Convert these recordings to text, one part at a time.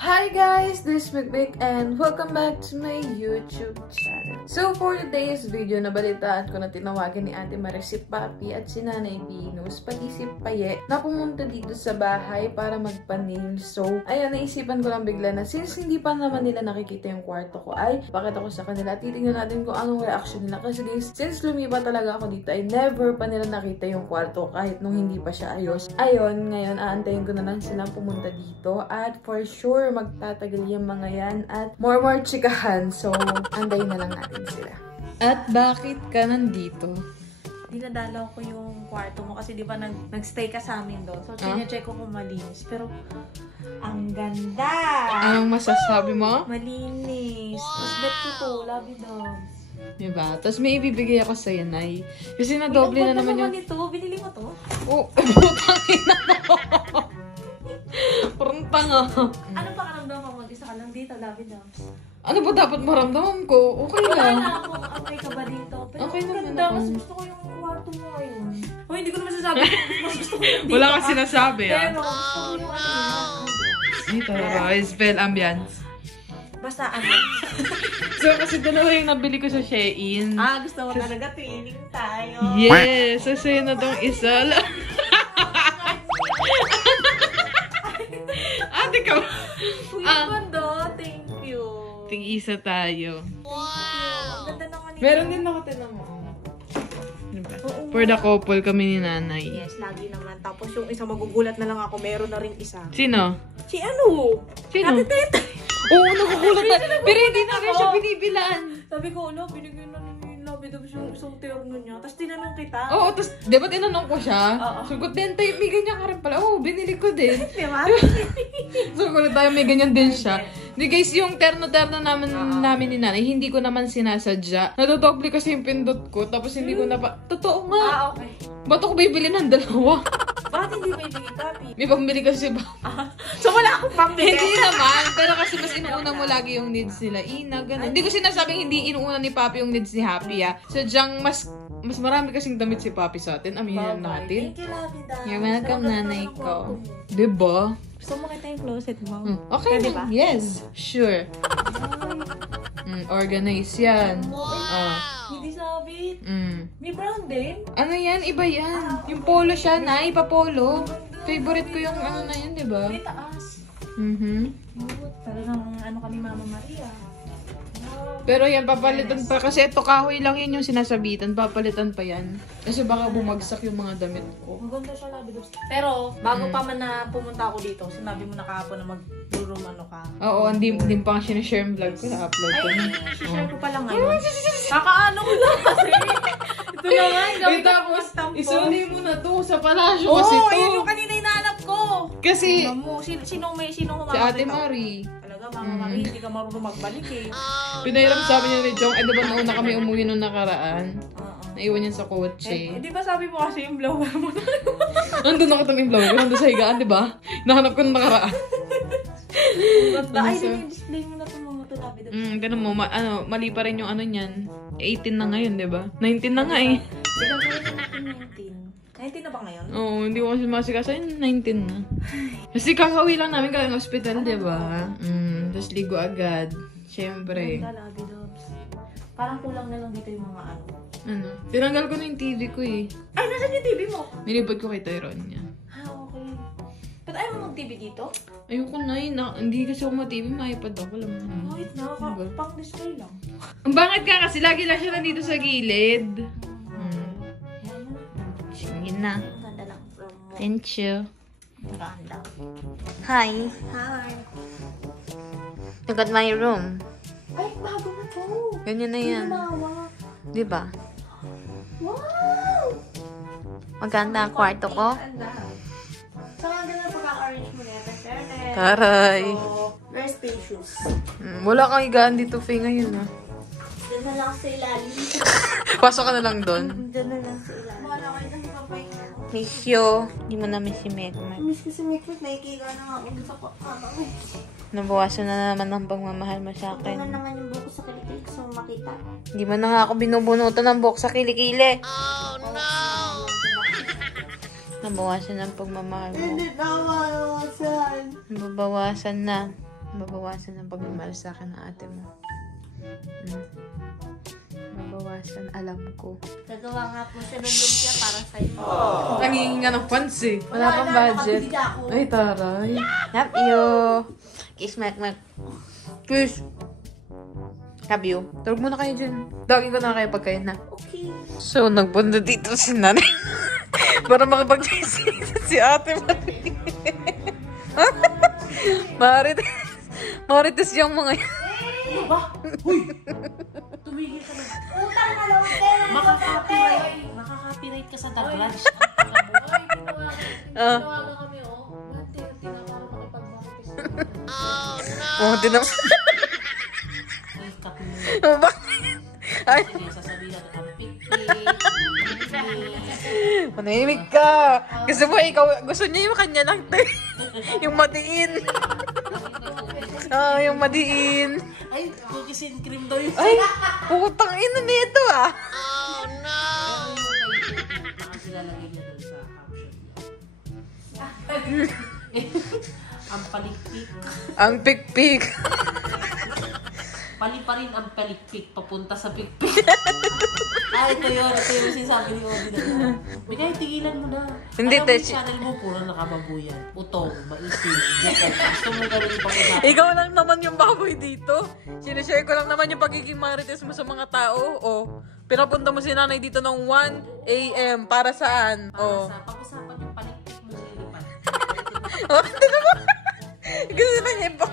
Hi guys, this is Mikmik and welcome back to my YouTube channel. So for today's video, nabalitaan ko na tinawagan ni Ate Marie si Papi at si Nanay Venus, pati si Paye, na pumunta dito sa bahay para magpa-nail. So, ayun, naisipan ko lang bigla na since hindi pa naman nila nakikita yung kwarto ko, ay pakita ko sa kanila. Titingnan natin kung anong reaction nila. Kasi guys, since lumipat talaga ako dito, ay never pa nila nakita yung kwarto kahit nung hindi pa siya ayos. Ayun, ngayon, aantayin ko na lang silang pumunta dito at for sure, magtatagal yung mga yan at more chikahan. So, antayin na lang natin sila. At bakit ka nandito? Dinadalaw ko yung kwarto mo kasi di ba nag-stay ka sa amin doon. So, chinecheck ko kung malinis. Pero, ang ganda! Anong masasabi mo? Malinis. Mas bet ko to. Love you, dog. Diba? Tapos may ibibigay ako sa'yo, Nay. Kasi na-doble na naman yung... Ito? Binili mo to? Oh, putangin na to! Parang tanga. Ano pa karamdaman mo mag-isa ka lang dito, love you, dogs? Ano ba dapat maramdaman ko? Okay lang. Wala na kung okay ka ba dito. Pero Okay naman ganda, ako. mas gusto ko yung kwarto mo ngayon. O, hindi ko naman sasabi. Mas gusto ko yung dito. Wala kasi sinasabi, ah. Pero, gusto ko yung Ito, spell ambience. Basta ano. So, kasi dalawa yung nabili ko sa Shein. Gusto mo talaga twinning tayo. Yes! So, sa'yo na tong isa lang. Ate ka ba? Ganda, thank you. Tig-isa tayo. Wow! Ang ganda naman ito. Meron din ako tinang mo. Diba? For the couple kami ni Nanay. Yes, lagi naman. Tapos yung isa magugulat na lang ako, meron na rin isa. Sino? Si ano? Sino? Ate Tete. Oo, nagugulat na. Pero hindi na rin siya binibilaan. Sabi ko, binigyan na ni Labi Dubs yung isang terno niya. Tapos tinanong kita. Oo, tapos, di ba tinanong ko siya? Oo. Sugot din tayo, may ganyan ka rin pala. Oo, binili ko din. Diba? Sugot tayo, may ganyan din siya. Di guys, yung terno-terno namin ni Nanay, hindi ko naman sinasadya. Nadodoble kasi yung pindot ko, tapos hindi ko na pa... Totoo nga. Okay. Ba't ako bibili ng dalawa? Bakit hindi may bigay, Papi? May pambili kasi ba? So wala akong pambili. Hindi naman, pero kasi mas inuuna mo lagi yung needs nila. Ina, ganun. Hindi ko sinasabing hindi inuuna ni Papi yung needs ni Happy, ah. Sadyang mas marami kasing damit si Papi sa atin. Aminin natin. Thank you, Labi Dubs. You're welcome, Nanay ko. Diba? Gusto mo kita yung closet mo? Okay, Pwede ba? Yes, sure. Organize yan. Hindi sabit. May brown din? Ano yan? Iba yan. Yung polo siya, na ipa-polo. Favorite ko yung ano na yun, diba? May taas. Talagang ano ka ni Mama Maria. Pero yan, papalitan pa. Kasi ito kahoy lang yun yung sinasabitan. Papalitan pa yan. Kasi baka bumagsak yung mga damit ko. Maganda siya, Labi Dubs. Pero, bago pa man na pumunta ako dito, sinabi mo na kahapon na mag-room ano ka. Oo, hindi pa nga sinashare yung vlog ko. Na-upload ko na. share ko pa lang ngayon. Kakaano ko lang kasi. Ito naman, gabi ko Tapos, tampo. isuli mo na to sa palasyo Oo, kasi to. yun yung kanina hinahanap ko. Kasi, Sino si Ate Marie. Talaga, Mama Marie, hindi ka marunong magbalik eh. Pinahirap sabi niya ni Jong, di ba nauna kami umuwi nung nakaraan? Oo. Naiwan niya sa kotse. Di ba sabi mo kasi yung blower mo na? Nandun ako itong blower ko, nandun sa higaan, di ba? Nahanap ko nung nakaraan. Ay, display mo na itong mga ito, Labi Dubs. Ganun mo, mali pa rin yung ano niyan. 18 na ngayon, di ba? 19 na nga eh. Tignan ko yung 19. 19 na ba ngayon? Oo, hindi ko kasi masikasa yun, 19 na. Kasi kakauwi lang namin kalang hospital, di ba? Tapos ligo agad. Siyempre. Ganda, Labi Dubs. Parang kulang na lang dito yung mga ano. Ano? Tinanggal ko na yung TV ko eh. Ay, nasan yung TV mo? Nilibot ko kay Tyrone niya. Okay. Ba't ayaw mo mag-TV dito? Ayoko na eh. Hindi kasi ako ma-TV, ma-iPad ako lang. Kahit na, pang display lang. Ang bangit ka kasi lagi lang siya nandito sa gilid. Sige na. Ang ganda lang from mo. Thank you. Ganda. Hi. Hi. Look at my room. Ay, bago na to. Ganyan na yan. Mama. Di ba? Wow! Maganda ang kwarto ko. Saka ang ganda pagka-arrange mo na yan. Taray. So, very spacious. Wala kang higaan dito, Faye, ngayon ah. Diyan na lang sa ilalim. Pasok ka na lang doon. Diyan na lang sa ilalim. Wala kayo na hipapay. Miss you. Hindi mo na miss si Megman. Miss ko si Mikmik. Nakikiga na nga ako sa kama ko. Nabawasan na naman ang pagmamahal mo sa Ito na akin. naman yung buko sa kilikili. Gusto mo makita? Hindi mo na nga ako binubunutan ng buhok sa kilikili. Oh no! Nabawasan na ang pagmamahal mo. Hindi na mawawasan. Nababawasan na. Mabawasan ang pagmamahal sa akin ng ate mo. Mabawasan, alam ko. Nagawa nga po siya ng lumpia para sa'yo. Nangingi nga ng pants eh. Wala pang budget. Ay, taray. Love you. Kiss, mak. Kiss. Love you. Tulog muna kayo dyan. Daging ko na kayo pagkain na. Okay. So, nagpunta dito si nanay. Para makipag-chisisa si ate Marites. Marites yung mga yan. Ano ba? Uy! Tumigil ka na. Utang na lang. Makaka-copyright ka sa The Grudge. Tinawagan kami, tinawag makipag-marites. Oh, no! Oh, tinawagan. Bakit? Ay. Sasabihin natin ang pick-pick. Manahimik ka. Kasi mo, ikaw, gusto niya yung kanya lang, te. Yung madiin. Yung madiin. Ay, cookies and cream daw yun. Ay, putang ina nito ah. Oh, no. Nakakilalagay niya doon sa caption. Ang palikpik. Ang pikpik. Pali pa rin ang palikpik papunta sa pikpik. Ito yun sinasabi ni Obi na. Bigay, tigilan mo na. Hindi, alam mo yung channel mo, puro nakababuyan. Utong, maisin. Gusto mo gawin yung pag-usapan. Ikaw lang naman yung baboy dito. Sinishare ko lang naman yung pagiging marites mo sa mga tao. O, pinapunta mo si nanay dito ng 1 a.m. Para saan? Para sa pag-usapan yung palikpik mo nilipan. Hindi naman. Gusto na niya iba.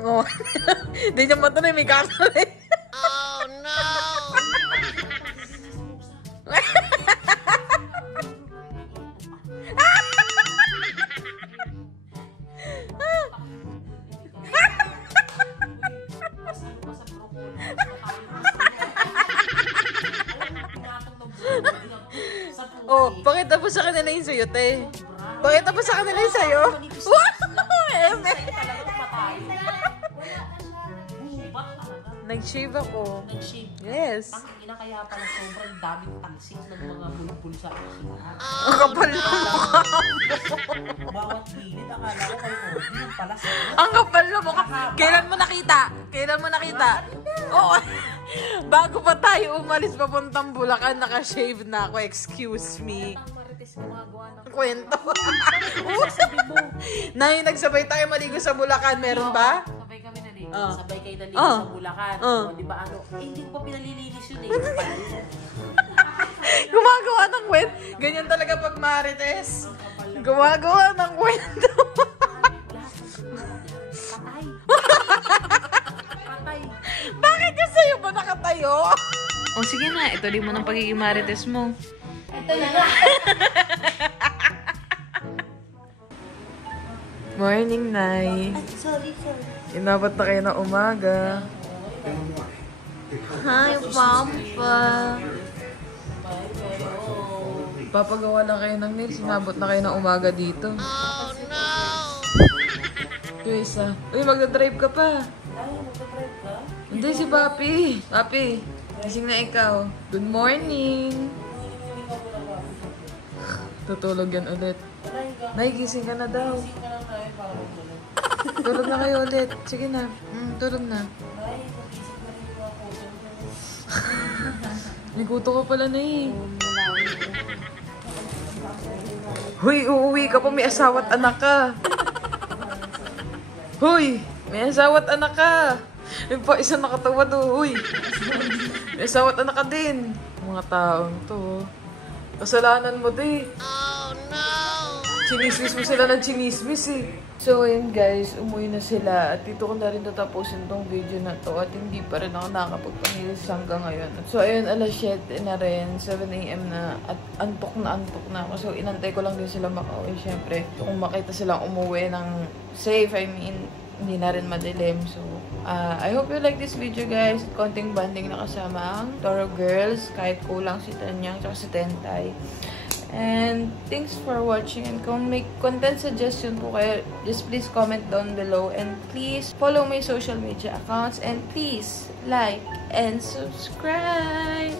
Oh. Hindi niya matanay, may kakalay. Oh, no! Oh, pakita mo sa kanila yung sayo, te. Pakita mo sa kanila yung sayo. Wow! Nag-shave ako. Nag-shave. Yes. Ang ina kaya pala sobrang daming talsik ng mga bulbul sa akin. Ang kapal ng mukha. Bawat gilid, akala ko kayo yung pala sa Ang kapal ng mukha. Kailan mo nakita? Kailan mo nakita? Oo. Bago pa tayo umalis papuntang Bulacan, naka-shave na ako. Excuse me. Kwento. Na yung nagsabay tayo maligo sa Bulacan, meron ba? Sabay kami naligo. Oh. Sabay kayo naligo Oh. sa Bulacan. Oh. Di ba ano? Hindi ko pa pinalilinis yun eh. Gumagawa ng kwento. Ganyan talaga pag marites. Gumagawa ng kwento. Patay. Patay. Bakit yung sa'yo ba nakatayo? O sige na, ito din mo ng pagiging marites mo. Ito na nga. Morning, Nay. Sorry. Inabot na kayo ng umaga. Hi, Pampa. Papagawa lang kayo ng nails. Inabot na kayo ng umaga dito. Oh, no! Ito isa. Uy, magdadrive ka pa. Hindi, si Papi. Papi, gising na ikaw. Good morning. Tutulog yan ulit. Nay, gising ka na daw. Tulog na kayo ulit. Sige na. Tulog na. May kuto ka pala na eh. Huy, uuwi ka pa. May asawa't anak ka. Huy, may asawa't anak ka. May pa isa nakatawa do. Huy. May asawa't anak ka din. Mga taong to. Kasalanan mo di. Oh no! Chinismis mo sila ng chinismis eh. So, ayun guys, umuwi na sila at dito ko na rin tatapusin tong video na to at hindi pa rin ako nakakapagpangilis hanggang ngayon. So, ayun, alas 7 na rin, 7 a.m. na at antok na ako. So, inantay ko lang din sila makauwi, syempre. So, kung makita silang umuwi ng safe, I mean, hindi na rin madilim. So, I hope you like this video guys. Konting banding na kasama ang Toro Girls, kahit kulang si Tanyang at si Tentay. And thanks for watching, and kung may content suggestion po kayo, just please comment down below, and please follow my social media accounts, and please like and subscribe.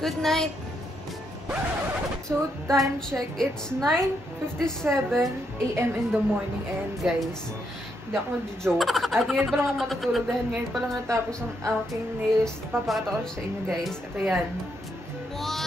Good night. So time check, it's 9:50 5:57 AM in the morning. And guys, hindi ako mag-joke. At ngayon pa lang ako matutulog dahil ngayon pa lang natapos ang aking nails. Papakita ko sa inyo guys. Ito yan.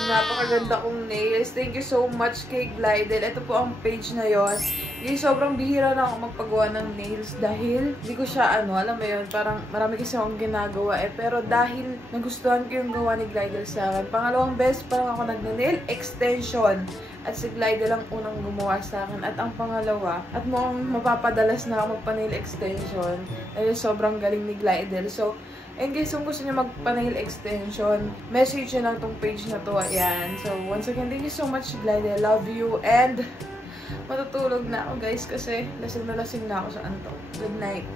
Napakaganda kong nails. Thank you so much kay Glidel. Ito po ang page na yon. Guys, sobrang bihira na ako magpagawa ng nails dahil hindi ko siya alam mo yun, parang marami kasi akong ginagawa pero dahil nagustuhan ko yung gawa ni Glidel sa akin. Pangalawang beses pa lang ako nagne-nail extension. At si Glidel ang unang gumawa sa akin. At ang pangalawa, at mukhang mapapadalas na ako magpa-nail extension. Dahil sobrang galing ni Glidel. So, and guys, kung gusto niyo magpa-nail extension, message nyo lang tong page na to. Ayan. So, once again, thank you so much, Glidel. Love you. And matutulog na ako, guys, kasi lasing na ako sa antok. Good night.